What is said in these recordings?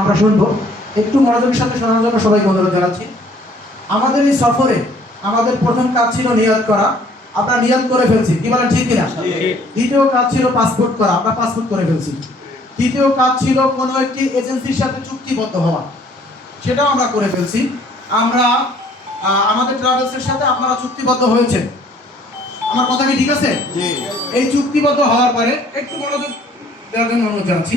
আমরা শুনব। একটু মনোযোগের সাথে শোনার জন্য সবাইকে অনুরোধ জানাচ্ছি। আমাদের এই সফরে আমাদের প্রথম কাজ ছিল নিয়ত করা। আমরা নিয়ত করে ফেলছি। কি বলেন ঠিক কিনা? দ্বিতীয় কাজ ছিল পাসপোর্ট করা। আমরা পাসপোর্ট করে ফেলছি। তৃতীয় কাজ ছিল কোনো একটি এজেন্সির সাথে চুক্তিবদ্ধ হওয়া। সেটাও আমরা করে ফেলছি। আমরা আমাদের ট্রাভেলসের সাথে আপনারা চুক্তিবদ্ধ হয়েছে আমার কথা কি ঠিক আছে? এই চুক্তিবদ্ধ হওয়ার পরে একটু মনোযোগ দেওয়ার জন্য অনুরোধ জানাচ্ছি।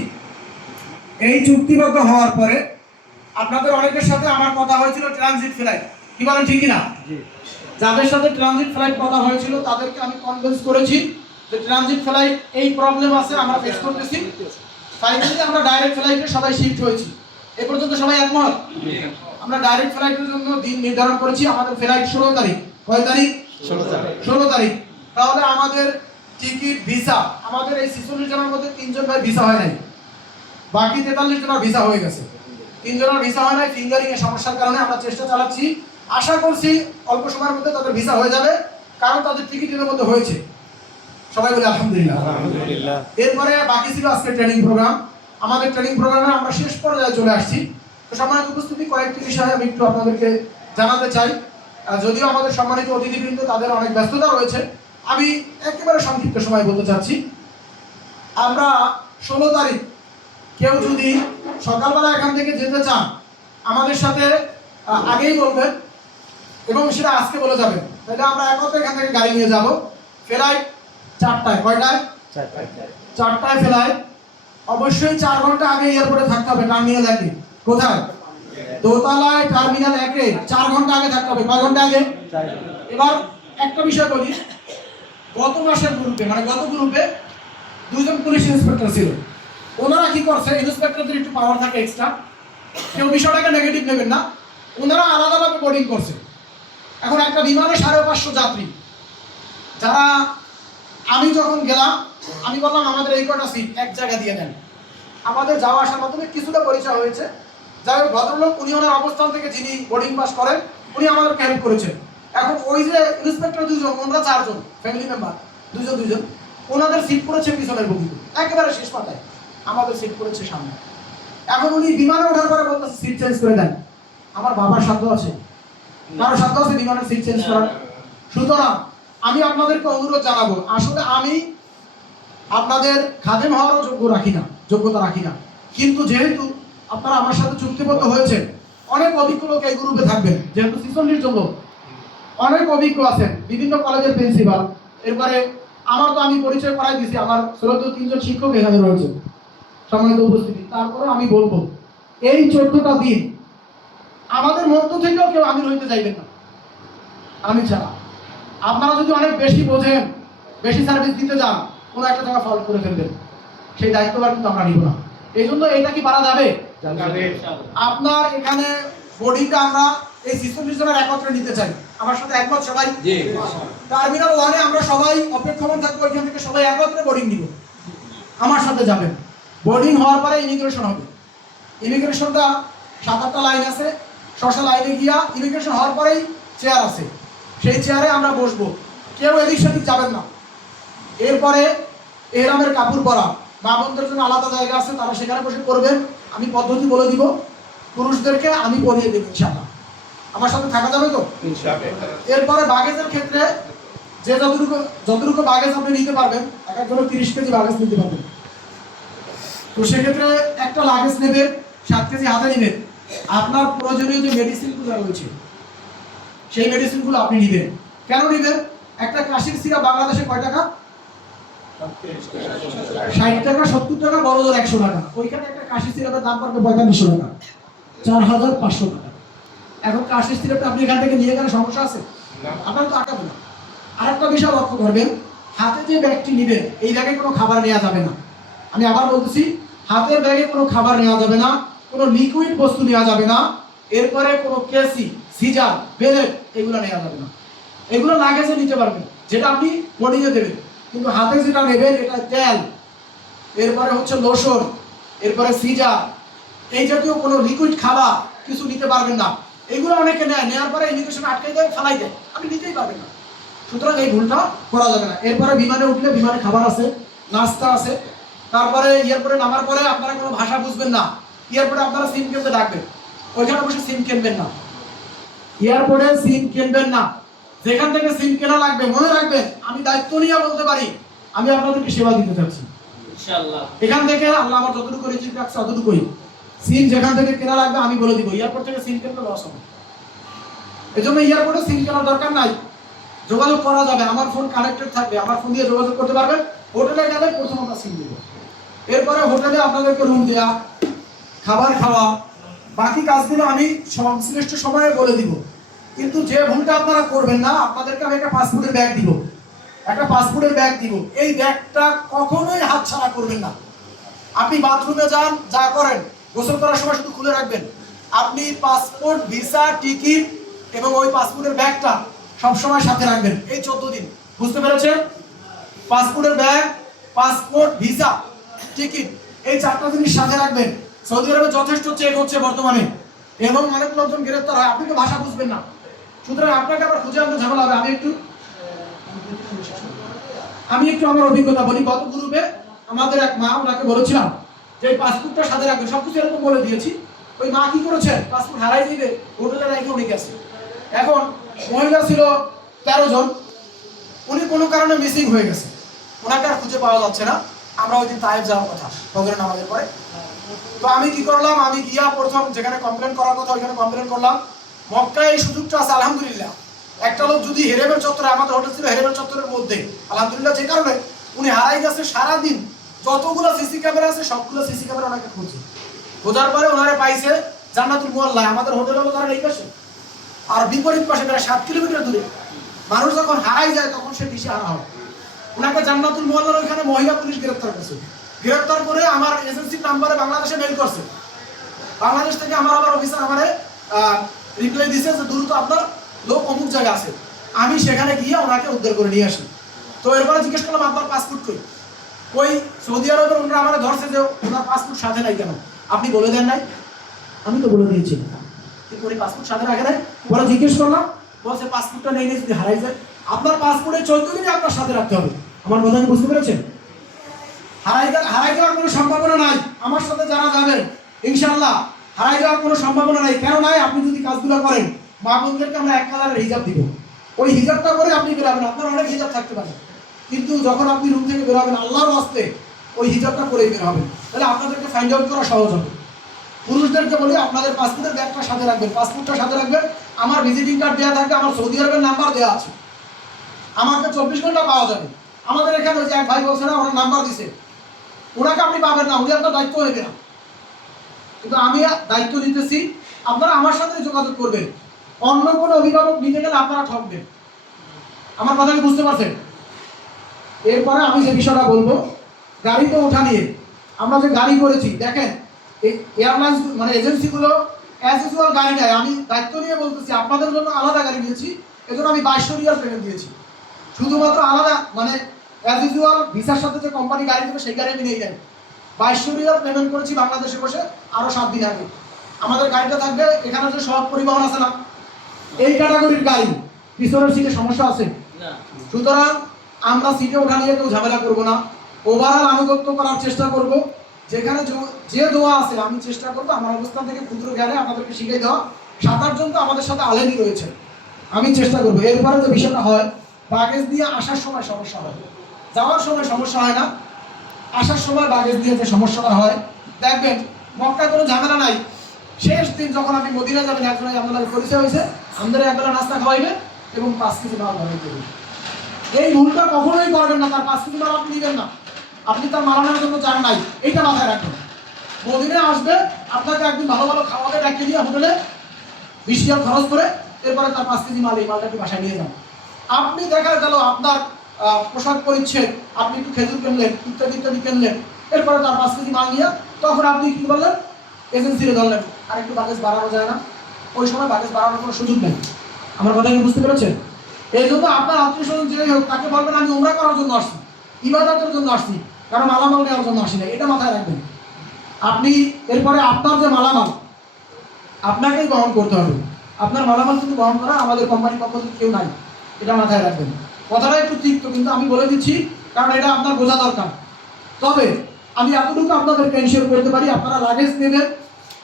এই চুক্তিবদ্ধ হওয়ার পরে আপনাদের অনেকের সাথে আমার কথা হয়েছিল ট্রানজিট ফ্লাইট কি বলেন ঠিকই না যাদের সাথে ট্রানজিট ফ্লাইট কথা হয়েছিল তাদেরকে আমি কনভিন্স করেছি যে ট্রানজিট ফ্লাইট এই প্রবলেম আছে আমরা ফেস করতেছি। ফাইনালি আমরা ডাইরেক্ট ফ্লাইটে সবাই শিফট হয়েছি। এ পর্যন্ত সবাই একমত? আমরা ডাইরেক্ট ফ্লাইটের জন্য দিন নির্ধারণ করেছি আমাদের ফ্লাইট ষোলো তারিখ। কয় তারিখ? ষোলো তারিখ। তাহলে আমাদের টিকিট ভিসা আমাদের এই শিশু জনের মধ্যে তিনজন ভাই ভিসা হয় নাই। বাকি তেতাল্লিশ জনের ভিসা হয়ে গেছে। তিনজনের ভিসা হয় নাই ফিঙ্গারিং এর সমস্যার কারণে আমরা চেষ্টা চালাচ্ছি। আশা করছি অল্প সময়ের মধ্যে তাদের ভিসা হয়ে যাবে কারণ তাদের টিকিটের মধ্যে হয়েছে। সবাই বলে আলহামদুলিল্লাহ। এরপরে বাকি ছিল আজকে ট্রেনিং প্রোগ্রাম আমাদের ট্রেনিং প্রোগ্রামে আমরা শেষ পর্যায়ে চলে আসছি। তো সম্মানিত উপস্থিতি কয়েকটি বিষয়ে আমি একটু আপনাদেরকে জানাতে চাই। যদিও আমাদের সম্মানিত অতিথিবৃন্দ তাদের অনেক ব্যস্ততা রয়েছে আমি একেবারে সংক্ষিপ্ত সময় বলতে চাচ্ছি। আমরা ষোলো তারিখ কেউ যদি সকালবেলা এখান থেকে যেতে চান আমাদের সাথে আগেই বলবেন এবং সেটা আজকে বলে যাবেন। তাহলে আমরা একত্রে এখান থেকে গাড়ি নিয়ে যাব। ফেরাই চারটায় কয়টায়? চারটায়। ফেলায় অবশ্যই চার ঘণ্টা আগে এয়ারপোর্টে থাকতে হবে টার্মিনাল একে। কোথায়? দোতলায় টার্মিনাল একে। চার ঘণ্টা আগে থাকতে হবে। কয় ঘণ্টা আগে? এবার একটা বিষয় বলি। গত মাসের গ্রুপে মানে গত গ্রুপে দুজন পুলিশ ইন্সপেক্টর ছিল। কি করছে? ইন্সপেক্টরদের একটু পাওয়ার থাকে এক্সট্রা কেউ বিষয়টাকে নেগেটিভ নেবেন না। ওনারা আলাদাভাবে বোর্ডিং করছে। এখন একটা বিমানে সাড়ে পাঁচশো যাত্রী। যারা, আমি যখন গেলাম, আমি বললাম, আমাদের এই কটা সিট এক জায়গা দিয়ে নেন। আমাদের যাওয়া আসার মাধ্যমে কিছুটা পরিচয় হয়েছে। যাই হোক, ভদ্রলোক, উনি ওনার অবস্থান থেকে যিনি বোর্ডিং পাস করেন, উনি আমাদেরকে হেল্প করেছেন। এখন ওই যে ইন্সপেক্টর দুজন, ওনারা চারজন ফ্যামিলি মেম্বার দুজন দুজন, ওনাদের সিট পড়েছে পিছনের বগিতে। একেবারে শেষ পাতায়। আমাদের সিট পড়েছে সামনে। এখন উনি বিমানে ওঠার পরে বলতেছে সিট চেঞ্জ করে দেন। আমার বাবার সাধ্য আছে। কারও সাধ্য আছে বিমানের সিট চেঞ্জ করার? সুতরাং আমি আপনাদেরকে অনুরোধ জানাব, আসলে আমি আপনাদের খাদেম হওয়ারও যোগ্য রাখি না, যোগ্যতা রাখি না। কিন্তু যেহেতু আপনারা আমার সাথে চুক্তিবদ্ধ হয়েছেন, অনেক অভিজ্ঞ লোক এই গ্রুপে থাকবেন, যেহেতু ছিচল্লিশ জন লোক। অনেক অভিজ্ঞ আছেন, বিভিন্ন কলেজের প্রিন্সিপাল এরপরে আমার তো আমি পরিচয় করাই দিছি, আমার ষোলো তিনজন শিক্ষক এখানে রয়েছে। সম্মানিত উপস্থিতি তারপরে আমি বলব এই চোদ্দটা দিন আমাদের মধ্য থেকেও কেউ আমির হইতে চাইবেন না। আমি ছাড়া। আপনারা যদি অনেক বেশি বোঝেন বেশি সার্ভিস দিতে যান কোনো একটা জায়গা ফল্ট করে ফেলবেন। সেই দায়িত্ববার কিন্তু আমরা নিব না। এই জন্য এটা কি পারা যাবে? আপনার এখানে বোর্ডিংটা আমরা এই ছিচল্লিশ জনের একত্রে নিতে চাই। আমার সাথে একমত সবাই? টার্মিনাল ওয়ানে আমরা সবাই অপেক্ষমান থাকব এখান থেকে সবাই একত্রে বোর্ডিং নিব। আমার সাথে যাবেন। বোর্ডিং হওয়ার পরে ইমিগ্রেশন হবে। ইমিগ্রেশনটা সাত আটটা লাইন আছে শশা লাইনে গিয়া ইমিগ্রেশন হওয়ার পরেই চেয়ার আছে। সেই চেয়ারে আমরা বসবো। কেউ এদিক সেদিক যাবেন না। এরপরে এহরামের কাপড় পরা। মা বোনদের জন্য আলাদা জায়গা আছে তারা সেখানে বসে করবেন আমি পদ্ধতি বলে দিব। পুরুষদেরকে আমি পরিয়ে দেবো ইনশাআল্লাহ। আমার সাথে থাকা যাবে তো? এরপরে বাগেজের ক্ষেত্রে যে যতটুকু যতটুকু বাগেজ আপনি নিতে পারবেন এক একজনের তিরিশ কেজি বাগেজ নিতে পারবেন। তো সেক্ষেত্রে একটা লাগেজ নেবে সাত কেজি হাতে নেবেন। আপনার প্রয়োজনীয় যে মেডিসিনগুলো রয়েছে, সেই মেডিসিনগুলো আপনি নেবেন। কেন নেবেন? একটা কাশির সিরাপ বাংলাদেশে কয় টাকা? ষাট টাকা, সত্তর টাকা বড় জোর একশো টাকা। ওইখানে একটা কাশি সিরাপের দাম পড়বে পঁয়তাল্লিশশো টাকা। চার হাজার পাঁচশো টাকা। এখন কাশি সিরাপটা আপনি এখান থেকে নিয়ে গেলে সমস্যা আছে? আপনার তো আটাবে না। আরেকটা বিষয় লক্ষ্য করবেন, হাতে যে ব্যাগটি নেবেন, এই ব্যাগে কোনো খাবার নেওয়া যাবে না। আমি আবার বলতেছি হাতের ব্যাগে কোনো খাবার নেওয়া যাবে না, কোনো লিকুইড বস্তু নেওয়া যাবে না, এরপরে কোনো কেসি সিজার বেলেট এগুলো নেওয়া যাবে না। এগুলো লাগেজে নিতে পারবেন যেটা আপনি বডিতে দেবেন। কিন্তু হাতে যেটা নেবেন, এটা তেল, এরপরে হচ্ছে লোশন এরপরে সিজা এই জাতীয় কোনো লিকুইড খাবার কিছু নিতে পারবেন না। এগুলো অনেকে নেয়, নেওয়ার পরে ইমিগ্রেশন আটকে দেয়, ফেলাই দেয়। আপনি নিতেই পারবেন না। সুতরাং এই ভুলটা করা যাবে না। এরপরে বিমানে উঠলে বিমানে খাবার আছে, নাস্তা আছে তারপরে এয়ারপোর্টে নামার পরে আপনারা কোনো ভাষা বুঝবেন না। এয়ারপোর্টে আপনারা সিম কিনতে ডাকবেন। ওইখানে বসে সিম কিনবেন না। এয়ারপোর্টে সিম কিনবেন না। যেখান থেকে সিম কেনা লাগবে মনে রাখবেন আমি দায়িত্ব নিয়ে বলতে পারি। আমি আপনাদেরকে সেবা দিতে চাচ্ছি। এখান থেকে আল্লাহ আমার যতটুকু রিজিক রাখছে ততটুকুই সিম যেখান থেকে কেনা লাগবে আমি বলে দিব। এয়ারপোর্ট থেকে সিম কিনতে লস হবে। এজন্য এয়ারপোর্টে সিম কেনার দরকার নাই। যোগাযোগ করা যাবে। আমার ফোন কানেক্টেড থাকবে। আমার ফোন দিয়ে যোগাযোগ করতে পারবেন। হোটেলে গেলে প্রথম আমরা সিম দিব। এরপরে হোটেলে আপনাদেরকে রুম দেওয়া খাবার খাওয়া, বাকি কাজগুলো আমি সংশ্লিষ্ট সময়ে বলে দিব। কিন্তু যে ভুলটা আপনারা করবেন না, আপনাদেরকে আমি একটা পাসপোর্টের ব্যাগ দিব। একটা পাসপোর্টের ব্যাগ দিব। এই ব্যাগটা কখনোই হাতছাড়া করবেন না। আপনি বাথরুমে যান, যা করেন, গোসল করার সময় শুধু খুলে রাখবেন। আপনি পাসপোর্ট, ভিসা, টিকিট এবং ওই পাসপোর্টের ব্যাগটা সবসময় সাথে রাখবেন। এই চোদ্দ দিন। বুঝতে পেরেছেন? পাসপোর্টের ব্যাগ পাসপোর্ট, ভিসা টিকিট। এই চারটা জিনিস সাথে রাখবেন। সৌদি আরবে যথেষ্ট চেক হচ্ছে বর্তমানে। এবং অনেক লোকজন হয়। আপনি তো ভাষা বুঝবেন না। সুতরাং আপনাকে আবার খুঁজে আনতে ঝামেলা হবে। আমি একটু আমি একটু আমার অভিজ্ঞতা বলি। গত গ্রুপে আমাদের এক মা, ওনাকে বলেছিলাম যে পাসপোর্টটা সাথে রাখবেন। সবকিছু এরকম বলে দিয়েছি। ওই মা কি করেছে? পাসপোর্ট হারাই দিবে। হোটেলে রেখে উনি গেছে। এখন মহিলা ছিল তেরো জন। উনি কোনো কারণে মিসিং হয়ে গেছে। ওনাকে আর খুঁজে পাওয়া যাচ্ছে না। আমরা ওই দিন তাইফ যাওয়ার কথা ফজরের নামাজের পরে। তো আমি কি করলাম? আমি গিয়া প্রথম যেখানে কমপ্লেন করার কথা, ওইখানে কমপ্লেন করলাম। মক্কায় এই সুযোগটা আছে, আলহামদুলিল্লাহ। একটা লোক যদি হেরেবের চত্বরে, আমাদের হোটেল ছিল হেরেবের চত্বরের মধ্যে, আলহামদুলিল্লাহ যে কারণে উনি হারাই গেছে সারাদিন। যতগুলো সিসি ক্যামেরা আছে, সবগুলো সিসি ক্যামেরা ওনাকে খুঁজছে। খোঁজার পরে ওনারে পাইছে জান্নাতুল মোয়াল্লাহ, আমাদের হোটেল হলো তারা এই পাশে। আর বিপরীত পাশে প্রায় সাত কিলোমিটার দূরে। মানুষ যখন হারাই যায়, তখন সে দিশে হারা হয়। ওনাকে জান্নাতুল মোয়াল্লার ওইখানে মহিলা পুলিশ গ্রেফতার করছে। গ্রেফতার করে আমার এজেন্সির নাম্বারে বাংলাদেশে মেল করছে। বাংলাদেশ থেকে আমার আবার অফিসার আমারে রিপ্লাই দিছে যে দ্রুত আপনার লোক অমুক জায়গায় আছে। আমি সেখানে গিয়ে ওনাকে উদ্ধার করে নিয়ে আসি। তো এরপরে জিজ্ঞেস করলাম, আপনার পাসপোর্ট কই? ওই সৌদি আরবের ওনারা আমার ধরছে যে ওনার পাসপোর্ট সাথে নাই কেন? আপনি বলে দেন নাই? আমি তো বলে দিয়েছি। উনি পাসপোর্ট সাথে রাখে নাই। পরে জিজ্ঞেস করলাম, বলছে পাসপোর্টটা নেই যদি হারাই যায়। আপনার পাসপোর্টে চোদ্দ দিনই আপনার সাথে রাখতে হবে। আমার কথা কি বুঝতে পেরেছেন? হারাই হারাই যাওয়ার কোনো সম্ভাবনা নাই। আমার সাথে যারা যাবেন ইনশাল্লাহ হারাই যাওয়ার কোনো সম্ভাবনা নাই। কেন নাই? আপনি যদি কাজগুলো করেন, মা বোনদেরকে আমরা এক কালারের হিজাব দিব। ওই হিজাবটা করে আপনি বেরোবেন। আপনার অনেক হিজাব থাকতে পারে। কিন্তু যখন আপনি রুম থেকে বেরোবেন, আল্লাহর আসতে ওই হিজাবটা করেই বের হবেন। তাহলে আপনাদেরকে ফাইন্ড আউট করা সহজ হবে। পুরুষদেরকে বলি, আপনাদের পাসপোর্টের ব্যাগটা সাথে রাখবেন। পাসপোর্টটা সাথে রাখবেন। আমার ভিজিটিং কার্ড দেওয়া থাকবে, আমার সৌদি আরবের নাম্বার দেওয়া আছে। আমাকে চব্বিশ ঘণ্টা পাওয়া যাবে। আমাদের এখানে যে এক ভাই বলছে না, ওনার নাম্বার দিছে। ওনাকে আপনি পাবেন না, উনি আপনার দায়িত্ব নেবে না। কিন্তু আমি দায়িত্ব নিতেছি, আপনারা আমার সাথে যোগাযোগ করবেন। অন্য কোনো অভিভাবক নিতে গেলে আপনারা ঠকবেন। আমার কথা কি বুঝতে পারছেন? এরপরে আমি যে বিষয়টা বলব, গাড়িতে ওঠা নিয়ে, আমরা যে গাড়ি করেছি, দেখেন এয়ারলাইন্স মানে এজেন্সিগুলো অ্যাজ ইউজুয়াল গাড়ি নেয়। আমি দায়িত্ব নিয়ে বলতেছি, আপনাদের জন্য আলাদা গাড়ি নিয়েছি, এজন্য আমি বাইশশো রিয়াল পেমেন্ট দিয়েছি। শুধুমাত্র আলাদা মানে অ্যাজ ইউজুয়াল ভিসার সাথে যে কোম্পানি গাড়ি দেবে সেই গাড়ি আমি নিয়ে যাই। বাইশশো রিয়াল পেমেন্ট করেছি বাংলাদেশে বসে আরও সাত দিন আগে। আমাদের গাড়িটা থাকবে এখানে যে সব পরিবহন আছে না। এই ক্যাটাগরির গাড়ি পিছনের সিটে সমস্যা আছে। সুতরাং আমরা সিটে ওঠা নিয়ে কেউ ঝামেলা করব না। ওভারঅল আনুগত্য করার চেষ্টা করব। যেখানে যে দোয়া আছে আমি চেষ্টা করব আমার অবস্থান থেকে ক্ষুদ্র জ্ঞানে আপনাদেরকে শিখিয়ে দেওয়া। সাত আটজন তো আমাদের সাথে আলেনই রয়েছে। আমি চেষ্টা করব। এরপরে যে বিষয়টা হয় বাগেজ দিয়ে আসার সময় সমস্যা হয়। যাওয়ার সময় সমস্যা হয় না, আসার সময় বাগেজ দিয়ে যে সমস্যাটা হয়। দেখবেন, মক্কায় কোনো ঝামেলা নাই। শেষ দিন যখন আপনি মদিনা যাবেন একজন আপনার পরিচয় হয়েছে, আমাদের একবেলা নাস্তা খাওয়াইবে এবং পাঁচ কেজি মাল ধরাই দেবে। এই ভুলটা কখনোই করবেন না, তার পাঁচ কেজি মাল আপনি নেবেন না। আপনি তার মালানোর জন্য চান নাই, এইটা মাথায় রাখবেন। মদিনে আসবে, আপনাকে একদিন ভালো ভালো খাওয়াতে ডাকিয়ে দিয়ে হোটেলে বিশ হাজার খরচ করে, এরপরে তার পাঁচ কেজি মাল এই মালটাকে বাসায় নিয়ে যান। আপনি দেখা গেল আপনার পোশাক পরিচ্ছেদ, আপনি একটু খেজুর কিনলেন, ইত্যাদি ইত্যাদি কিনলেন। এরপরে তার পাঁচ কেজি মাল নিয়ে তখন আপনি কি বললেন এজেন্সিরে ধরলেন। আর একটু বাগেজ বাড়ানো যায় না। ওই সময় বাগেজ বাড়ানোর কোনো সুযোগ নেই। আমার কথা কি বুঝতে পেরেছেন? এই জন্য আপনার আত্মীয় স্বজন যে হোক, তাকে বলবেন, আমি উমরা করার জন্য আসছি। ইবাদতের জন্য আসছি। কারণ মালামাল নেওয়ার জন্য আসি না এটা মাথায় রাখবেন। আপনি, এরপরে আপনার যে মালামাল, আপনাকেই বহন করতে হবে। আপনার মালামাল কিন্তু বহন করা আমাদের কোম্পানির পক্ষ থেকে কেউ নাই। এটা মাথায় রাখবেন। কথাটা একটু তিক্ত কিন্তু আমি বলে দিচ্ছি, কারণ এটা আপনার বোঝা দরকার। তবে আমি এতটুকু আপনাদেরকে এনশিওর করতে পারি, আপনারা লাগেজ নেবেন,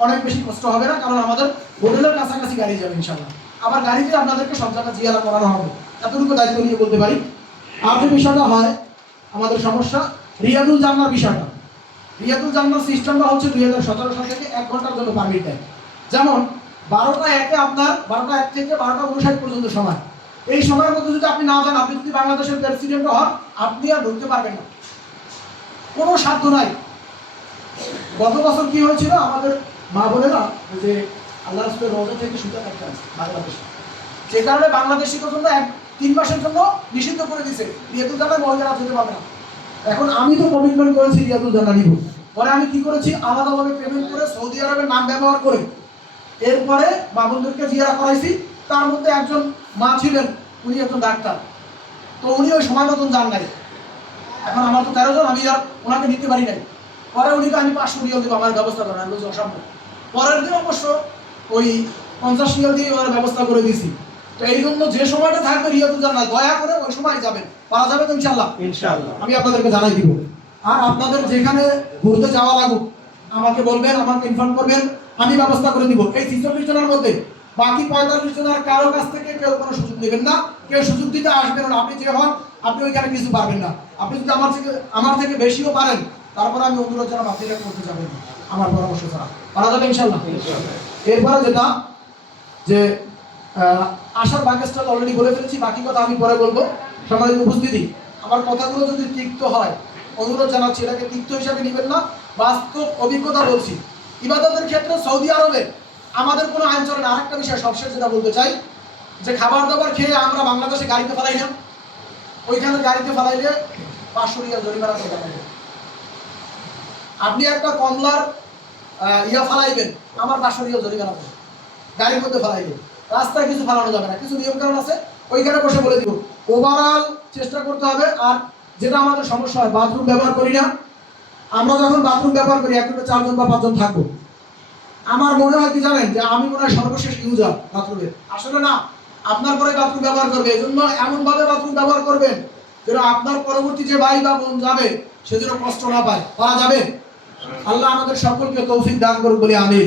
অনেক বেশি কষ্ট হবে না, কারণ আমাদের হোটেলের কাছাকাছি গাড়ি যাবে ইনশাল্লাহ আবার গাড়িতে আপনাদেরকে সব জায়গায় জিয়ারা করানো হবে। এতটুকু দায়িত্ব নিয়ে বলতে পারি। আর যে বিষয়টা হয়, আমাদের সমস্যা রিয়াদুল জান্নার বিষয়টা। রিয়াদুল জান্নার সিস্টেমটা হচ্ছে দুই হাজার সতেরো সাল থেকে এক ঘণ্টার জন্য পারমিট দেয়। যেমন, বারোটা একে আপনার, বারোটা এক থেকে বারোটা উনষাট পর্যন্ত সময়। এই সময়ের মধ্যে যদি আপনি না যান, আপনি যদি বাংলাদেশের প্রেসিডেন্ট হন, আপনি আর ঢুকতে পারবেন না। কোনো সাধ্য নাই। গত বছর কি হয়েছিল? আমাদের মা বোনেরা যে আল্লাহ রোজা থেকে সুতা কাটতে আছে বাংলাদেশে। যে কারণে বাংলাদেশিদের জন্য এক তিন মাসের জন্য নিষিদ্ধ করে দিছে রিয়াতুল জানা মহিলারা যেতে পারবে না। এখন আমি তো কমিটমেন্ট করেছি রিয়াতুল জানা নিব পরে আমি কি করেছি? আলাদাভাবে পেমেন্ট করে সৌদি আরবের নাম ব্যবহার করে এরপরে মা বোনদেরকে জিয়ারা করাইছি। তার মধ্যে একজন মা ছিলেন উনি একজন ডাক্তার। তো উনি ওই সময় মতন যান নাই। এখন আমার তো তেরো জন আমি আর ওনাকে নিতে পারি নাই। পরে উনিকে আমি পাঁচশো রিয়াল দিব আমার ব্যবস্থা করেন আমি বলছি অসম্ভব পরের দিন অবশ্য ওই পঞ্চাশ রিয়াল দিয়ে ওনার ব্যবস্থা করে দিয়েছি। তো এই জন্য যে সময়টা থাকবে রিয়াদুল জানা দয়া করে ওই সময় যাবেন। পারা যাবে তো ইনশাল্লাহ ইনশাআল্লাহ। আমি আপনাদেরকে জানাই দিব। আর আপনাদের যেখানে ঘুরতে যাওয়া লাগুক আমাকে বলবেন আমাকে ইনফর্ম করবেন আমি ব্যবস্থা করে দিব। এই ছিচল্লিশ জনের মধ্যে বাকি পঁয়তাল্লিশ জন আর কারও কাছ থেকে কেউ কোনো সুযোগ নেবেন না, কেউ সুযোগ দিতে আসবেন না। আপনি যে হন, আপনি ওইখানে কিছু পারবেন না। আপনি যদি আমার থেকে আমার থেকে বেশিও পারেন, তারপর আমি অনুরোধ জানাব, আপনি করতে যাবেন আমার পরামর্শ ছাড়া। পারা যাবে ইনশাল্লাহ এরপরে যেটা, যে আসার বাকেসটা অলরেডি বলে ফেলেছি, বাকি কথা আমি পরে বলব। সমাজের উপস্থিতি। আমার কথাগুলো যদি তিক্ত হয়, অনুরোধ জানাচ্ছি, এটাকে তিক্ত হিসাবে নেবেন না। বাস্তব অভিজ্ঞতা বলছি। ইবাদতের ক্ষেত্রে সৌদি আরবে আমাদের কোনো আইন চলে না। আরেকটা বিষয় সবশেষ যেটা বলতে চাই, যে খাবার দাবার খেয়ে আমরা বাংলাদেশে গাড়িতে ফেলাই না। ওইখানে গাড়িতে ফেলাইলে পাঁচশো রিয়াল জরিমানা করতে হবে। আপনি একটা কমলার ইয়া ফালাইবেন, আমার পাঁচশো রিয়াল জরিমানা করবে গাড়ির মধ্যে ফেলাইবেন। রাস্তায় কিছু ফেলানো যাবে না। কিছু নিয়ম কারণ আছে, ওইখানে বসে বলে দিব। ওভারঅল চেষ্টা করতে হবে, আর যেটা আমাদের সমস্যা হয় বাথরুম ব্যবহার করি না। আমরা যখন বাথরুম ব্যবহার করি, এক রুমে চারজন বা পাঁচজন থাকব। আমার মনে হয় কি জানেন যে আমি মনে হয় সর্বশেষ ইউজার বাথরুমের আসলে না, আপনার পরে বাথরুম ব্যবহার করবে। এই এমন ভাবে বাথরুম ব্যবহার করবেন যেন আপনার পরবর্তী যে ভাই বা বোন যাবে, সে যেন কষ্ট না পায়। পারা যাবে? আল্লাহ আমাদের সকলকে তৌফিক দান করুক বলে আমি।